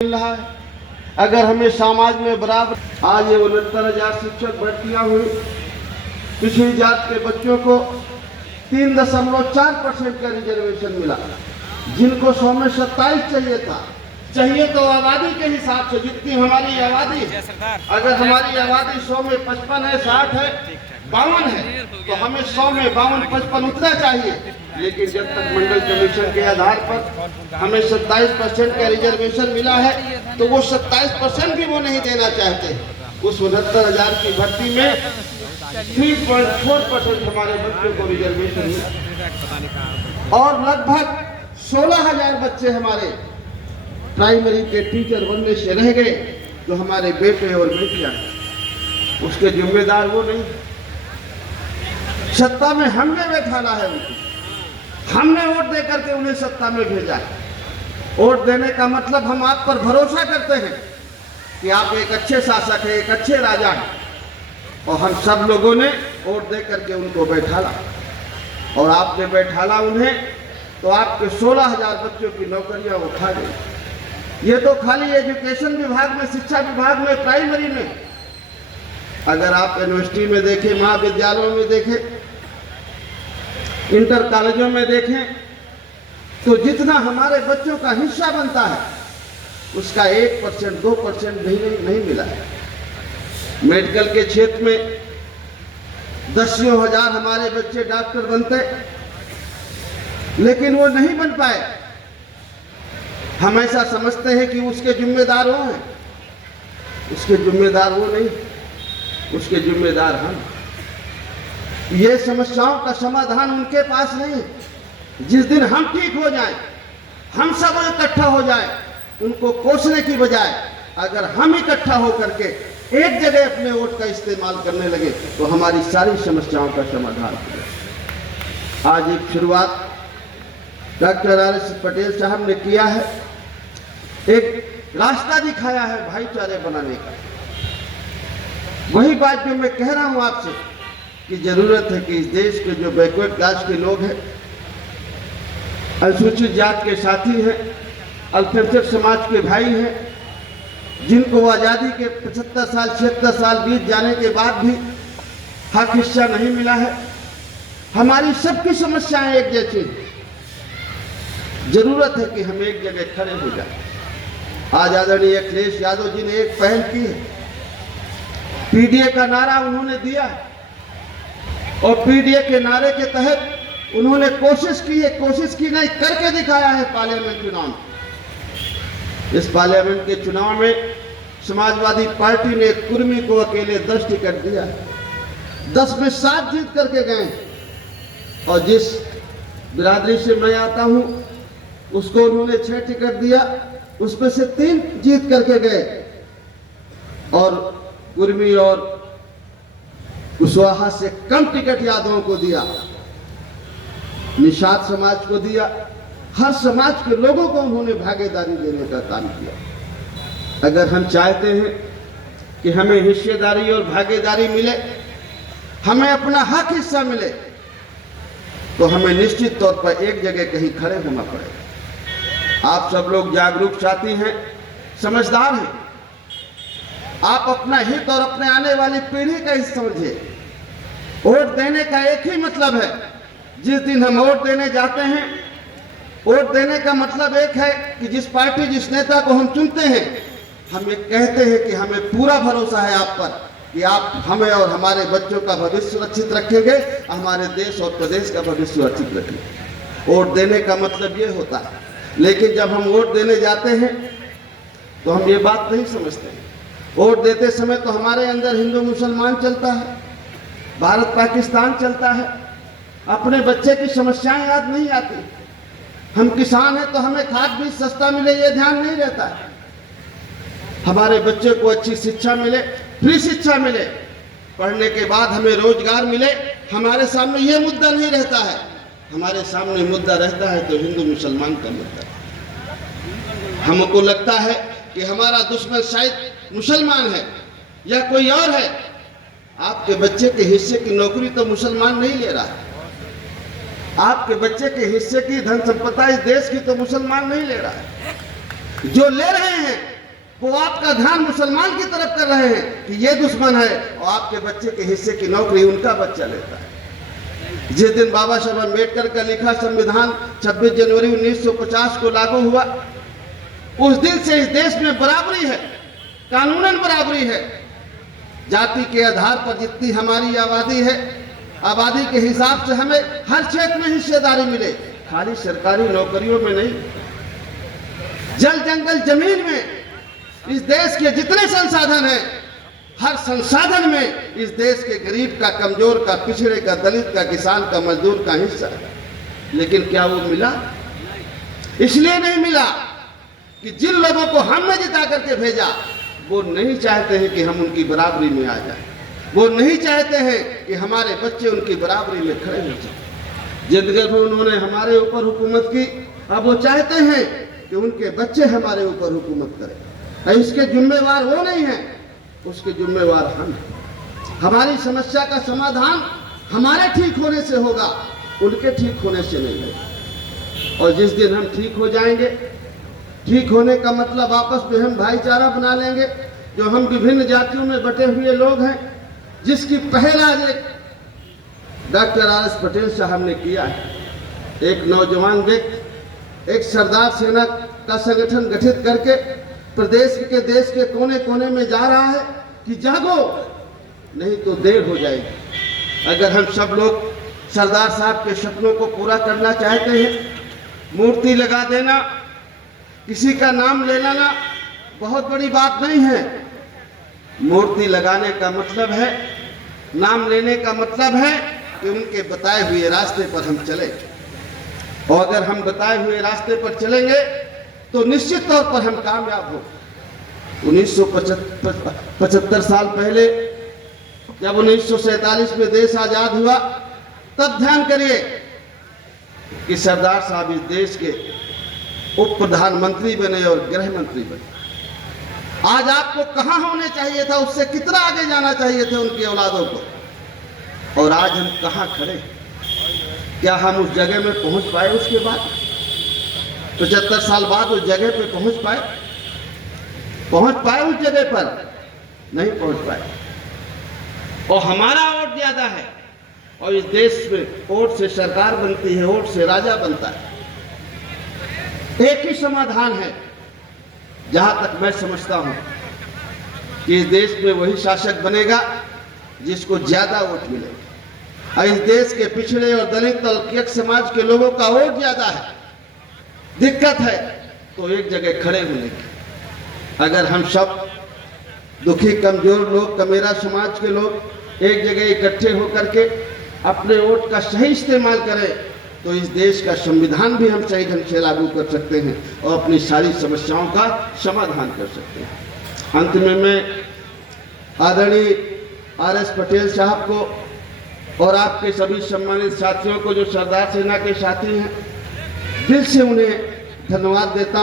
मिल रहा है। अगर हमें समाज में बराबर आज ये 69,000 शिक्षक भर्तियां हुई, पिछड़ी जात के बच्चों को 3.4% का रिजर्वेशन मिला, जिनको 100 में 27 चाहिए तो आबादी के हिसाब से जितनी हमारी आबादी, अगर हमारी आबादी 100 में 55 है, 60 है, 52 है, तो हमें 100 में 52, 55 उतना चाहिए। लेकिन जब तक मंडल कमीशन के आधार पर हमें 27% का रिजर्वेशन मिला है, तो वो 27% भी वो नहीं देना चाहते। उस 69,000 की भर्ती में 3.4% हमारे बच्चों को रिजर्वेशन मिला और लगभग 16,000 बच्चे हमारे प्राइमरी के टीचर बनने से रह गए, जो हमारे बेटे और बेटियां। उसके जिम्मेदार वो नहीं, सत्ता में हमने बैठाना है उनको, हमने वोट दे करके उन्हें सत्ता में भेजा है। वोट देने का मतलब हम आप पर भरोसा करते हैं कि आप एक अच्छे शासक हैं, एक अच्छे राजा हैं, और हम सब लोगों ने वोट दे करके उनको बैठाला। और आपने बैठाला उन्हें, तो आपके 16,000 बच्चों की नौकरियां वो खा गई। ये तो खाली एजुकेशन विभाग में, शिक्षा विभाग में, प्राइमरी में। अगर आप यूनिवर्सिटी में देखें, महाविद्यालयों में देखें, इंटर कॉलेजों में देखें, तो जितना हमारे बच्चों का हिस्सा बनता है उसका 1%, 2% भी नहीं मिला है। मेडिकल के क्षेत्र में 10,000 हजार हमारे बच्चे डॉक्टर बनते, लेकिन वो नहीं बन पाए। हम ऐसा समझते हैं कि उसके जिम्मेदार वो हैं, उसके जिम्मेदार वो नहीं, उसके जिम्मेदार हम। ये समस्याओं का समाधान उनके पास नहीं। जिस दिन हम ठीक हो जाएं, हम सब इकट्ठा हो जाएं, उनको कोसने की बजाय अगर हम इकट्ठा होकर के एक जगह अपने वोट का इस्तेमाल करने लगे, तो हमारी सारी समस्याओं का समाधान हो जाए। आज एक शुरुआत डॉक्टर आर.एस. पटेल साहब ने किया है, एक रास्ता दिखाया है भाईचारे बनाने का। वही बात जो मैं कह रहा हूं आपसे कि जरूरत है कि इस देश के जो बैकवर्ड क्लास के लोग हैं, अनुसूचित जात के साथी हैं, अल्पसंख्यक समाज के भाई हैं, जिनको आज़ादी के 75 साल 76 साल बीत जाने के बाद भी हक हिस्सा नहीं मिला है, हमारी सबकी समस्याएं एक जैसी। जरूरत है कि हम एक जगह खड़े हो जाए। आज आदरणीय अखिलेश यादव जी ने एक पहल की है, पीडीए का नारा उन्होंने दिया, और पीडीए के नारे के तहत उन्होंने कोशिश की नहीं, करके दिखाया है पार्लियामेंट चुनाव में। इस पार्लियामेंट के चुनाव में समाजवादी पार्टी ने कुर्मी को अकेले 10 टिकट दिया, 10 में 7 जीत करके गए। और जिस बिरादरी से मैं आता हूं, उसको उन्होंने 6 टिकट दिया, उसमें से 3 जीत करके गए। और कुर्मी और कुशवाहा से कम टिकट यादवों को दिया, निषाद समाज को दिया, हर समाज के लोगों को उन्होंने भागीदारी देने का काम किया। अगर हम चाहते हैं कि हमें हिस्सेदारी और भागीदारी मिले, हमें अपना हक हिस्सा मिले, तो हमें निश्चित तौर पर एक जगह कहीं खड़े होना पड़ेगा। आप सब लोग जागरूक साथी हैं, समझदार हैं। आप अपना हित और अपने आने वाली पीढ़ी का हित समझिए। वोट देने का एक ही मतलब है, जिस दिन हम वोट देने जाते हैं, वोट देने का मतलब एक है कि जिस पार्टी, जिस नेता को हम चुनते हैं, हम ये कहते हैं कि हमें पूरा भरोसा है आप पर कि आप हमें और हमारे बच्चों का भविष्य सुरक्षित रखेंगे, हमारे देश और प्रदेश का भविष्य सुरक्षित रखेंगे। वोट देने का मतलब ये होता है। लेकिन जब हम वोट देने जाते हैं तो हम ये बात नहीं समझते। वोट देते समय तो हमारे अंदर हिंदू मुसलमान चलता है, भारत पाकिस्तान चलता है, अपने बच्चे की समस्याएं याद नहीं आती। हम किसान हैं तो हमें खाद बीज सस्ता मिले, ये ध्यान नहीं रहता है। हमारे बच्चे को अच्छी शिक्षा मिले, फ्री शिक्षा मिले, पढ़ने के बाद हमें रोजगार मिले, हमारे सामने ये मुद्दा नहीं रहता है। हमारे सामने मुद्दा रहता है तो हिंदू मुसलमान का मुद्दा। हमको लगता है कि हमारा दुश्मन शायद मुसलमान है या कोई और है। आपके बच्चे के हिस्से की नौकरी तो मुसलमान नहीं ले रहा है, आपके बच्चे के हिस्से की धन संपदा इस देश की तो मुसलमान नहीं ले रहा है। जो ले रहे हैं वो आपका ध्यान मुसलमान की तरफ कर रहे हैं कि ये दुश्मन है, और आपके बच्चे के हिस्से की नौकरी उनका बच्चा लेता है। जिस दिन बाबा साहब अम्बेडकर का लिखा संविधान 26 जनवरी 1950 को लागू हुआ, उस दिन से इस देश में बराबरी है, कानूनन बराबरी है। जाति के आधार पर जितनी हमारी आबादी है, आबादी के हिसाब से हमें हर क्षेत्र में हिस्सेदारी मिले, खाली सरकारी नौकरियों में नहीं। जल जंगल जमीन में इस देश के जितने संसाधन हैं, हर संसाधन में इस देश के गरीब का, कमजोर का, पिछड़े का, दलित का, किसान का, मजदूर का हिस्सा है। लेकिन क्या वो मिला? इसलिए नहीं मिला कि जिन लोगों को हमने जिता करके भेजा वो नहीं चाहते हैं कि हम उनकी बराबरी में आ जाएं। वो नहीं चाहते हैं कि हमारे बच्चे उनकी बराबरी में खड़े हो जाएं। जिंदगी में उन्होंने हमारे ऊपर हुकूमत की, अब वो चाहते हैं कि उनके बच्चे हमारे ऊपर हुकूमत करें। इसके जिम्मेवार वो नहीं है, उसके जिम्मेवार हम हैं। हमारी समस्या का समाधान हमारे ठीक होने से होगा, उनके ठीक होने से नहीं होगा। और जिस दिन हम ठीक हो जाएंगे, ठीक होने का मतलब आपस में हम भाईचारा बना लेंगे। जो हम विभिन्न जातियों में बटे हुए लोग हैं, जिसकी पहल आज एक डॉक्टर RS पटेल साहब ने किया है। एक नौजवान व्यक्ति एक सरदार सेना का संगठन गठित करके प्रदेश के, देश के कोने कोने में जा रहा है कि जागो, नहीं तो देर हो जाएगी। अगर हम सब लोग सरदार साहब के सपनों को पूरा करना चाहते हैं, मूर्ति लगा देना, किसी का नाम ले लेना बहुत बड़ी बात नहीं है। मूर्ति लगाने का मतलब है, नाम लेने का मतलब है कि उनके बताए हुए रास्ते पर हम चले। और अगर हम बताए हुए रास्ते पर चलेंगे तो निश्चित तौर पर हम कामयाब हो। 1975 साल पहले जब 1947 में देश आजाद हुआ, तब ध्यान करिए कि सरदार साहब इस देश के उप प्रधानमंत्री बने और गृह मंत्री बने। आज आपको कहां होने चाहिए था, उससे कितना आगे जाना चाहिए था उनकी औलादों को, और आज हम कहां खड़े? क्या हम उस जगह में पहुंच पाए? उसके बाद 75 साल बाद उस जगह पे पहुंच पाए उस जगह पर? नहीं पहुंच पाए। और हमारा वोट ज्यादा है, और इस देश में वोट से सरकार बनती है, वोट से राजा बनता है। एक ही समाधान है, जहां तक मैं समझता हूं, कि इस देश में वही शासक बनेगा जिसको ज्यादा वोट मिले। और इस देश के पिछड़े और दलित अल्पसंख्यक समाज के लोगों का वोट ज्यादा है। दिक्कत है तो एक जगह खड़े होने की। अगर हम सब दुखी, कमजोर लोग, कमेरा समाज के लोग एक जगह इकट्ठे होकर के अपने वोट का सही इस्तेमाल करें, तो इस देश का संविधान भी हम सही ढंग से लागू कर सकते हैं और अपनी सारी समस्याओं का समाधान कर सकते हैं। अंत में मैं आदरणीय RS पटेल साहब को और आपके सभी सम्मानित साथियों को, जो सरदार सेना के साथी हैं, दिल से उन्हें धन्यवाद देता हूं।